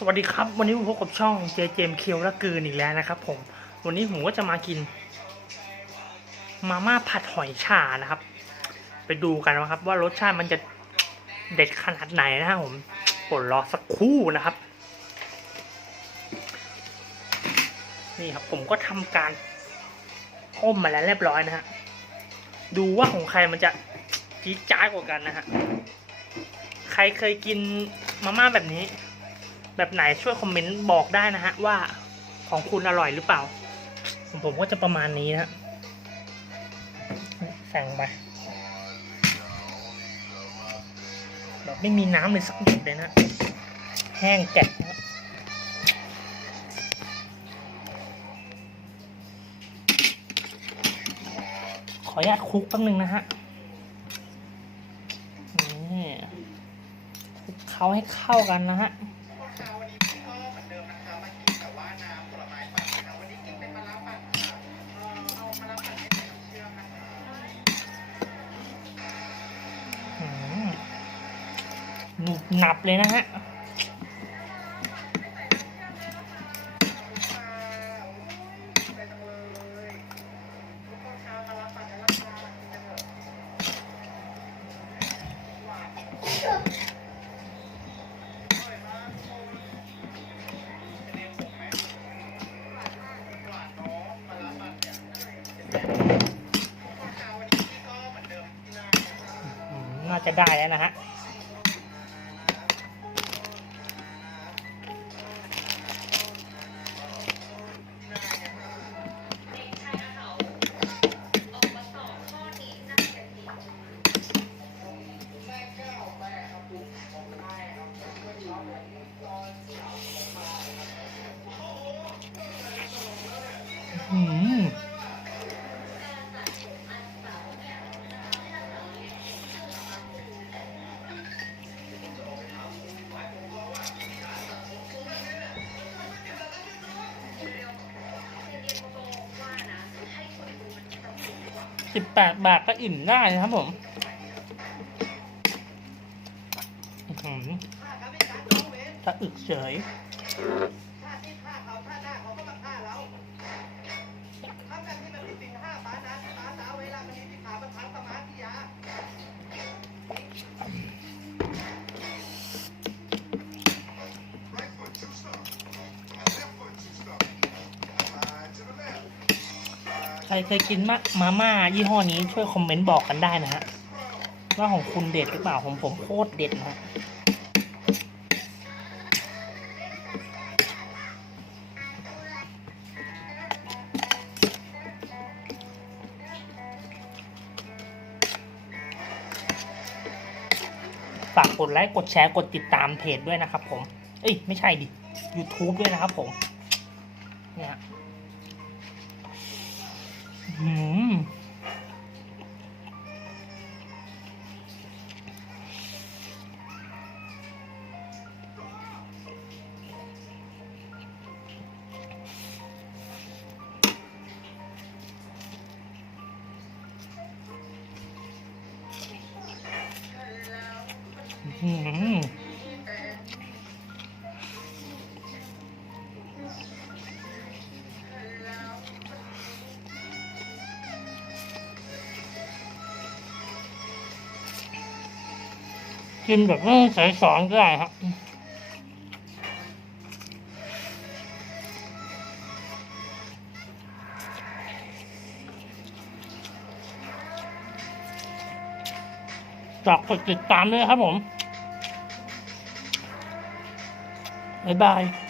สวัสดีครับ วันนี้ผมพบกับช่องเจเจมเคียวและกืนอีกแล้วนะครับผมวันนี้ผมก็จะมากิน มาม่าผัดหอยฉานะครับ ไปดูกันนะครับ ว่ารสชาติมันจะเด็ดขนาดไหนนะครับผมกดรอสักครู่นะครับ นี่ครับผมก็ทำการต้มมาแล้วเรียบร้อยนะฮะดูว่าของใครมันจะจี๊ดจ้ากว่ากันนะฮะใครเคยกินมาม่าแบบนี้ แบบไหนช่วยคอมเมนต์บอกได้นะฮะว่าของคุณอร่อยหรือเปล่าของผมก็จะประมาณนี้นะฮะใส่ลงไปแบบไม่มีน้ำเลยสักหยดเลยนะ แห้งแกะนะขออนุญาตคลุกแป๊บนึงนะฮะนี่คุกเขาให้เข้ากันนะฮะ หนุบหนับเลยนะฮะน่าจะได้แล้วนะฮะ สิบแปดบาทก็อิ่มได้นะครับผมอื้อหือสะอึกเฉย ใครเคยกินมามาม่ายี่ห้อนี้ช่วยคอมเมนต์บอกกันได้นะฮะว่าของคุณเด็ดหรือเปล่าของผมโคตรเด็ดนะฮะฝากกดไลค์กดแชร์กดติดตามเพจด้วยนะครับผม เอ้ย ไม่ใช่ดิ YouTube ด้วยนะครับผม เนี่ย อืม กินแบบไม่ต้องใส่สอนก็ได้ครับฝากกดติดตามด้วยครับผม บ๊ายบาย